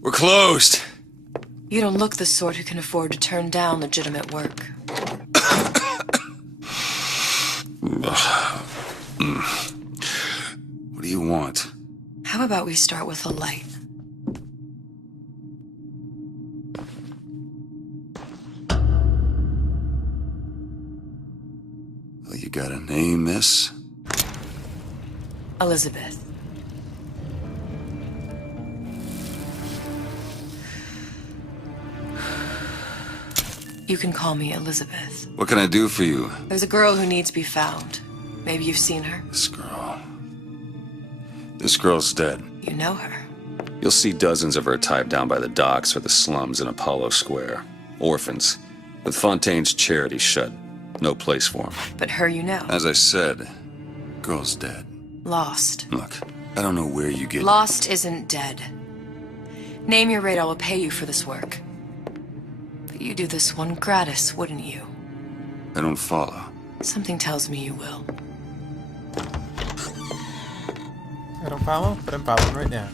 We're closed. You don't look the sort who can afford to turn down legitimate work. What do you want? How about we start with a light? Well, you got a name, miss? Elizabeth. You can call me Elizabeth. What can I do for you? There's a girl who needs to be found. Maybe you've seen her. This girl. This girl's dead. You know her. You'll see dozens of her tied down by the docks or the slums in Apollo Square. Orphans. With Fontaine's charity shut. No place for them. But her you know. As I said, girl's dead. Lost. Look, I don't know where you get... Lost isn't dead. Name your rate, I will pay you for this work. But you do this one gratis, wouldn't you? I don't follow. Something tells me you will. I don't follow, but I'm following right now.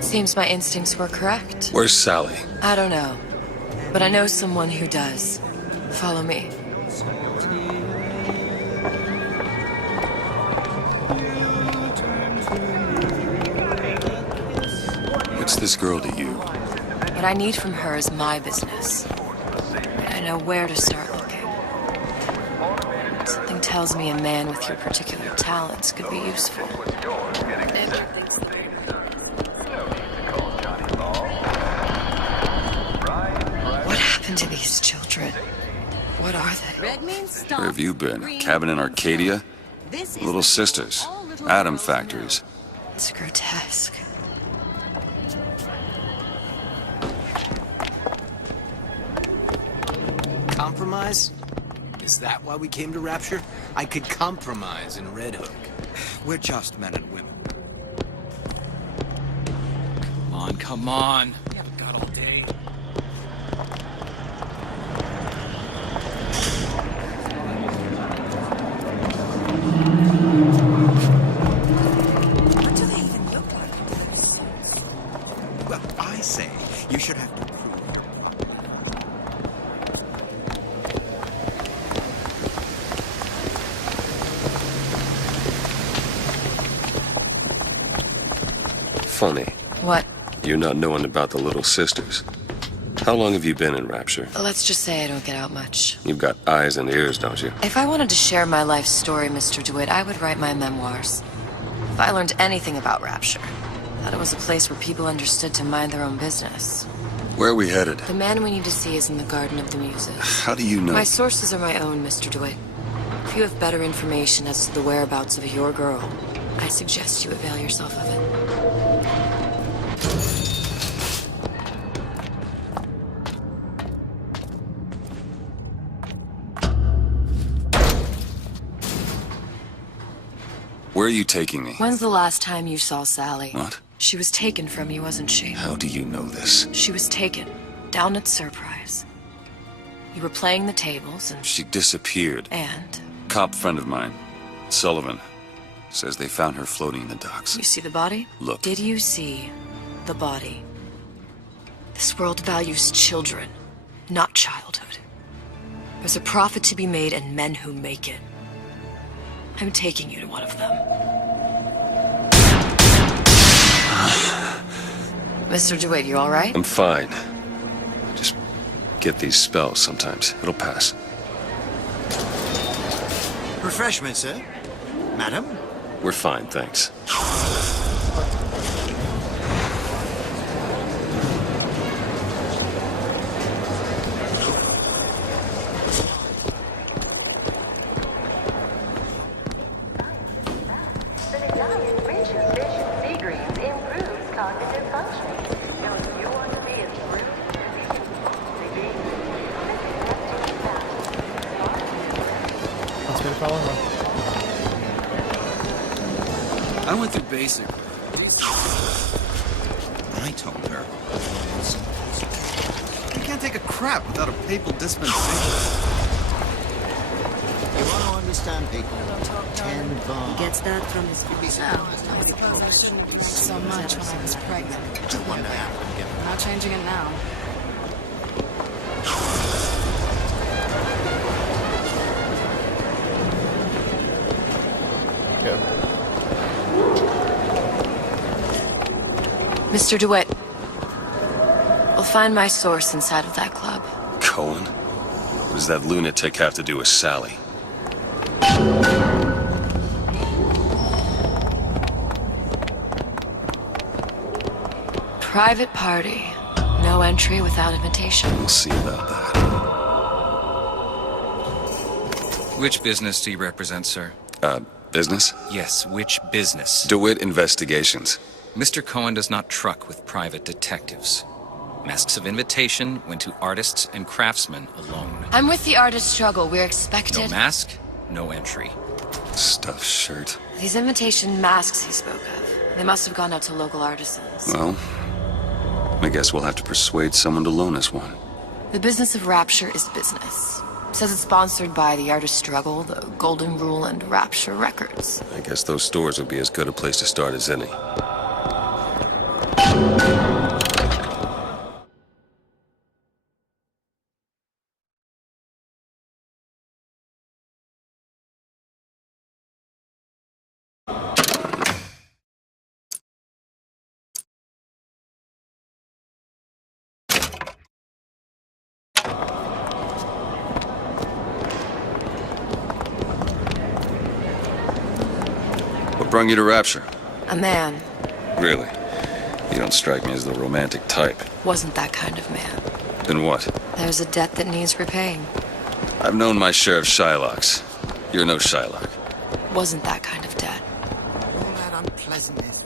Seems my instincts were correct. Where's Sally? I don't know. But I know someone who does. Follow me. What's this girl to you? What I need from her is my business. And I know where to start looking. Something tells me a man with your particular talents could be useful. What happened to these children? What are they? Where have you been? A cabin in Arcadia? Little sisters. Atom factories. It's grotesque. Compromise? Is that why we came to Rapture? I could compromise in Red Hook. We're just men and women. Come on. We've got all day. What do they even look like? Well, I say you should have to prove. Funny. What? You not knowing about the little sisters. How long have you been in Rapture? Let's just say I don't get out much. You've got eyes and ears, don't you? If I wanted to share my life story, Mr. DeWitt, I would write my memoirs. If I learned anything about Rapture, I thought it was a place where people understood to mind their own business. Where are we headed? The man we need to see is in the Garden of the Muses. How do you know? My sources are my own, Mr. DeWitt. If you have better information as to the whereabouts of your girl, I suggest you avail yourself of it. Where are you taking me? When's the last time you saw Sally? What? She was taken from you, wasn't she? How do you know this? She was taken, down at Surprise. You were playing the tables and... She disappeared. And? Cop friend of mine, Sullivan, says they found her floating in the docks. You see the body? Look. Did you see the body? This world values children, not childhood. There's a profit to be made and men who make it. I'm taking you to one of them. Mr. DeWitt, you all right? I'm fine. Just get these spells sometimes. It'll pass. Refreshment, sir. Madam? We're fine, thanks. I went through basic. I told her. crap without a papal dispensation. You want to understand people? 10 bob. Gets that from his You'd be surprised how many crooks these So much when I was pregnant. It's a wonder how we get I'm not changing it now. Go. Mr. DeWitt, we'll find my source inside of that club. Cohen? What does that lunatic have to do with Sally? Private party. No entry without invitation. We'll see about that. Which business do you represent, sir? Business? Yes, which business? DeWitt Investigations. Mr. Cohen does not truck with private detectives. Masks of invitation went to artists and craftsmen alone. I'm with the artist struggle. We're No expected. mask, no entry. Stuffed shirt. These invitation masks he spoke of. They must have gone out to local artisans. Well, I guess we'll have to persuade someone to loan us one. The business of Rapture is business. Says it's sponsored by the Artist Struggle, the Golden Rule, and Rapture Records. I guess those stores would be as good a place to start as any. What brought you to Rapture? A man. Really? You don't strike me as the romantic type. Wasn't that kind of man. Then what? There's a debt that needs repaying. I've known my share of Shylocks. You're no Shylock. Wasn't that kind of debt. all that unpleasantness.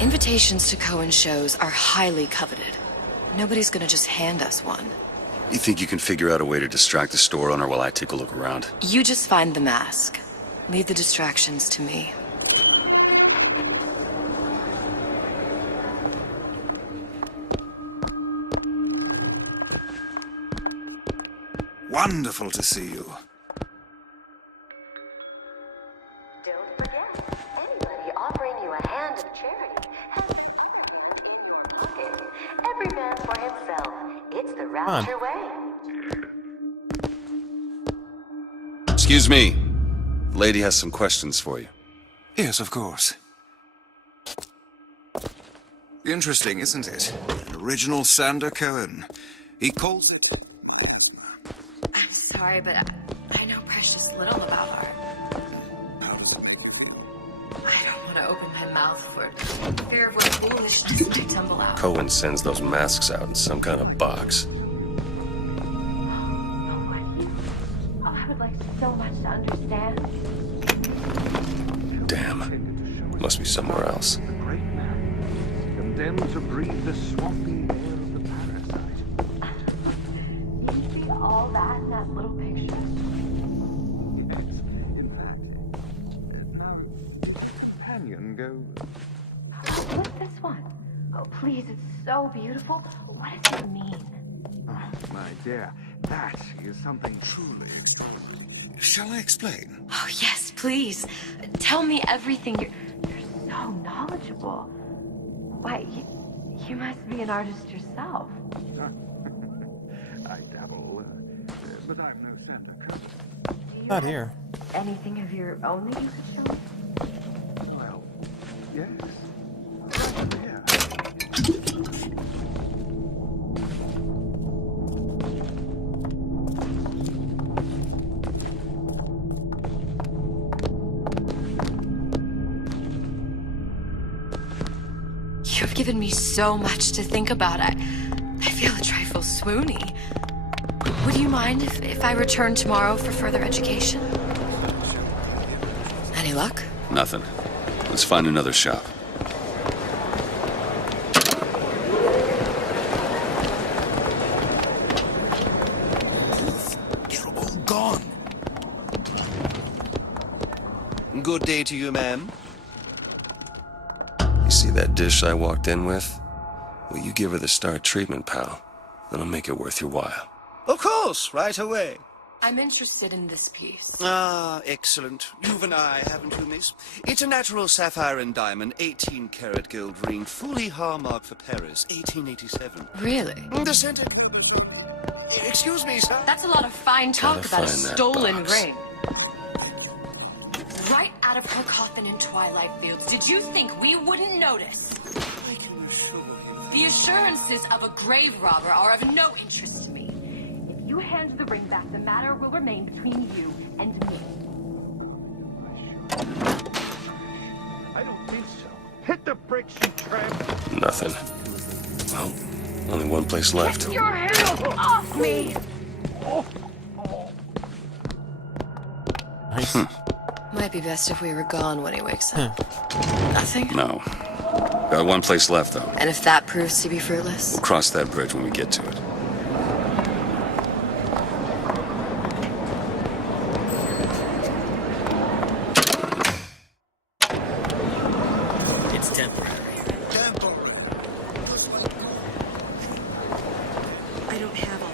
Invitations to Cohen shows are highly coveted. Nobody's gonna just hand us one. You think you can figure out a way to distract the store owner while I take a look around? You just find the mask. Leave the distractions to me. Wonderful to see you. Don't forget, anybody offering you a hand of charity has the other hand in your pocket. Every man for himself. It's the Rapture way. Excuse me. Lady has some questions for you. Yes, of course. Interesting, isn't it? An original Sander Cohen. He calls it... I'm sorry, but I know precious little about art. I don't want to open my mouth for fear of what foolishness might tumble out. Cohen sends those masks out in some kind of box. Oh, I would like so much to understand. Damn. Must be somewhere else. Great man, condemned to breathe the swampy air of the parasite. You see all that in that little picture? Yes, in fact, now, companion go... What's this one? Oh, please, it's so beautiful. What does it mean? Oh, my dear, that is something Truly extraordinary. Shall I explain? Oh, yes, please. Tell me everything. You're so knowledgeable. Why, you must be an artist yourself. I dabble, but I'm no Santa Claus. Not here. Anything of your own that you could show us? Well, yes. Right here. You've given me so much to think about. I feel a trifle swoony. Would you mind if I return tomorrow for further education? Any luck? Nothing. Let's find another shop. They're all gone. Good day to you, ma'am. You see that dish I walked in with? Will you give her the star treatment, pal? That'll make it worth your while. Of course, right away. I'm interested in this piece. Ah, excellent. You've an eye, haven't you, miss? It's a natural sapphire and diamond, 18-karat gold ring, fully hallmarked for Paris, 1887. Really? The center... Excuse me, sir. That's a lot of fine talk Gotta about a find that stolen box. ring. Right out of her coffin in Twilight Fields. Did you think we wouldn't notice? I can assure him. The assurances of a grave robber are of no interest to me. If you hand the ring back, the matter will remain between you and me. I don't think so. Hit the bricks, you tramp! Nothing. Well, only one place left. Get your hands off me! Nice. Might be best if we were gone when he wakes up. Nothing? No. Got one place left, though. And if that proves to be fruitless? We'll cross that bridge when we get to it. It's temporary. I don't have all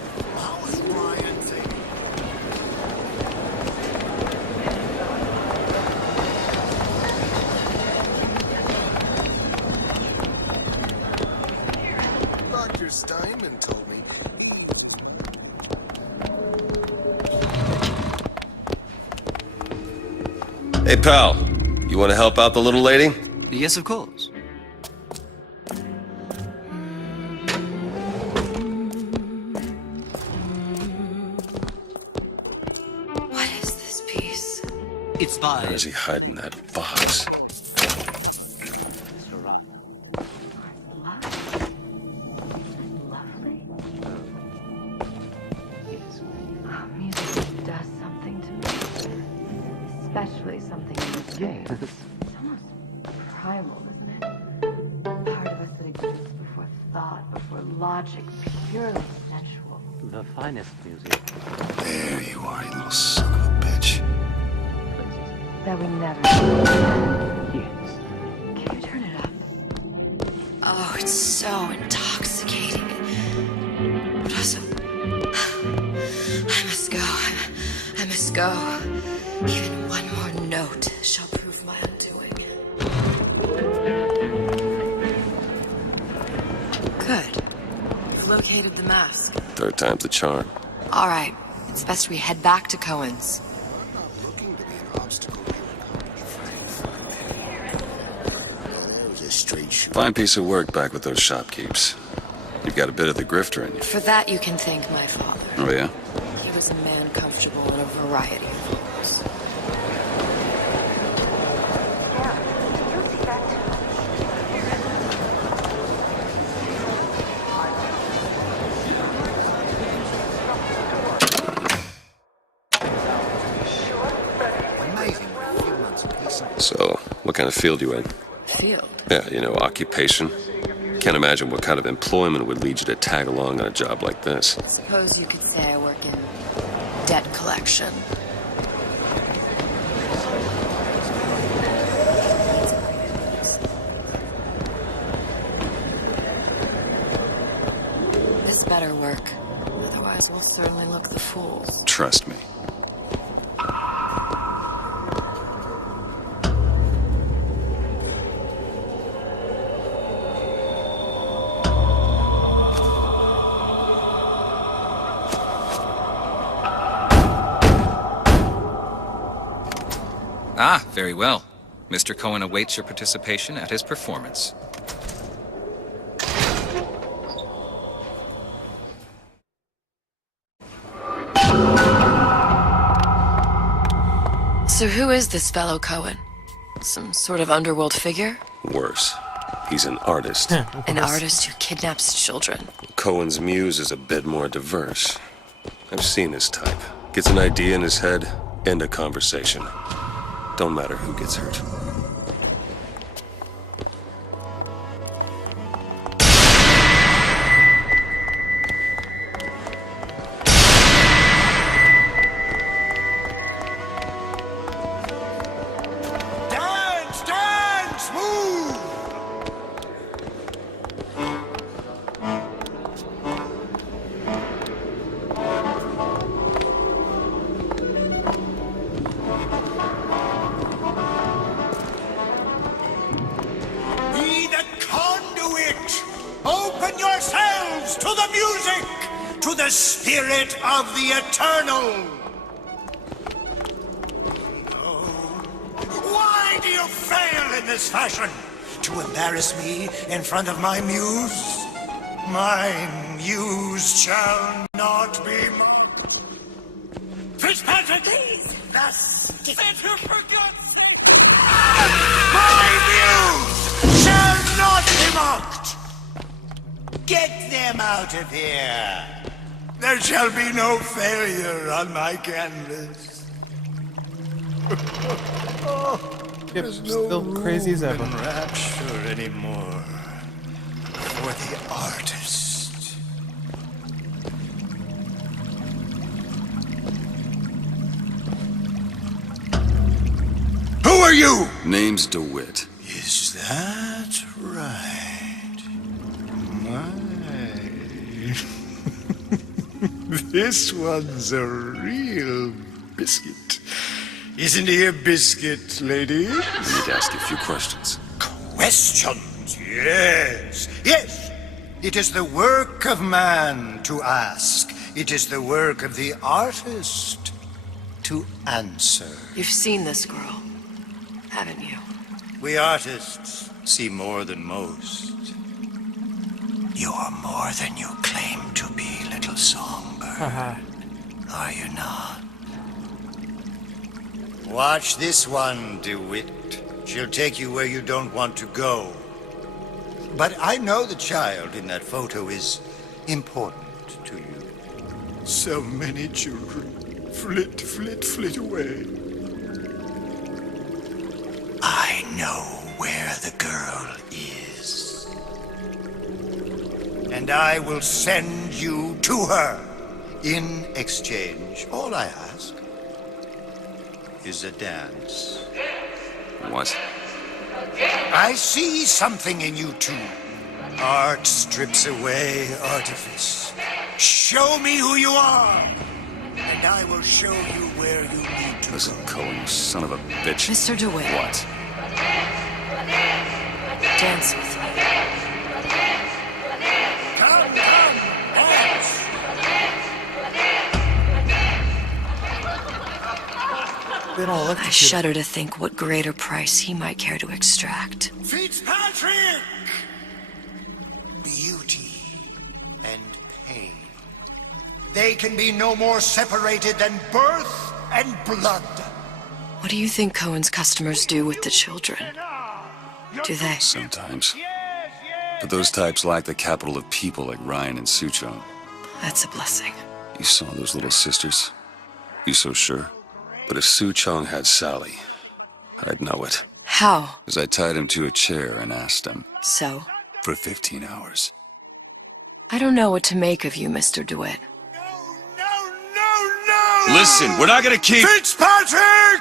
Dr. Steinman told me. Hey, pal. You want to help out the little lady? Yes, of course. What is this piece? It's by... Where is he hiding that box? Lovely. Oh, music does something to me. Especially something in this game. It's almost primal, isn't it? Part of us that exists before thought, before logic, purely sensual. The finest music. There you are, you little son of a bitch. That we never Yes. Can you turn it up? Oh, it's so intoxicating. But also, I must go. I must go. Even one more note shall prove my undoing. Good. We've located the mask. Third time's the charm. All right. It's best we head back to Cohen's. I'm not looking to be an obstacle here. That was a straight shot. Fine piece of work back with those shopkeeps. You've got a bit of the grifter in you. For that, you can thank my father. Oh, yeah? He was a man comfortable in a variety of roles. You'll see that too. Amazing what a few months of peace and So, what kind of field you in? Field. Yeah, you know, occupation. Can't imagine what kind of employment would lead you to tag along on a job like this. Suppose you could say I work in debt collection. This better work. Otherwise, we'll certainly look the fools. Trust me. Ah, very well. Mr. Cohen awaits your participation at his performance. So who is this fellow Cohen? Some sort of underworld figure? Worse. He's an artist. An artist who kidnaps children. Cohen's muse is a bit more diverse. I've seen this type. Gets an idea in his head, end a conversation. Don't matter who gets hurt. Dance! Dance! Move! music to the spirit of the eternal. Oh, why do you fail in this fashion? To embarrass me in front of my muse? My muse shall not be mocked. Fitzpatrick! Please! Thus, Fitzpatrick, for God's sake! My muse shall not be mocked! Get them out of here! There shall be no failure on my canvas. Yep, still crazy as ever. Rapture anymore. For the artist. Who are you? Name's DeWitt. Is that right? My. This one's a real biscuit. Isn't he a biscuit, lady? I need to ask you a few questions. Questions? Yes. Yes. It is the work of man to ask. It is the work of the artist to answer. You've seen this girl, haven't you? We artists see more than most. You are more than you claim to be, little songbird. Are you not? Watch this one, DeWitt. She'll take you where you don't want to go. But I know the child in that photo is important to you. So many children flit, flit, flit away. I know where the girl is. And I will send you to her. In exchange, all I ask is a dance. What? I see something in you two. Art strips away artifice. Show me who you are, and I will show you where you need to Listen, go. Cohen, you son of a bitch. Mr. DeWitt. What? Dance with me. Come, dance. They don't I electrocute shudder to think what greater price he might care to extract. Fitzpatrick! Beauty and pain. They can be no more separated than birth and blood. What do you think Cohen's customers do with the children? Do they? Sometimes. But those types lack the capital of people like Ryan and Suchong. That's a blessing. You saw those little sisters? You so sure? But if Suchong had Sally, I'd know it. How? Because I tied him to a chair and asked him. So? For 15 hours. I don't know what to make of you, Mr. DeWitt. Listen, we're not gonna keep... Fitzpatrick!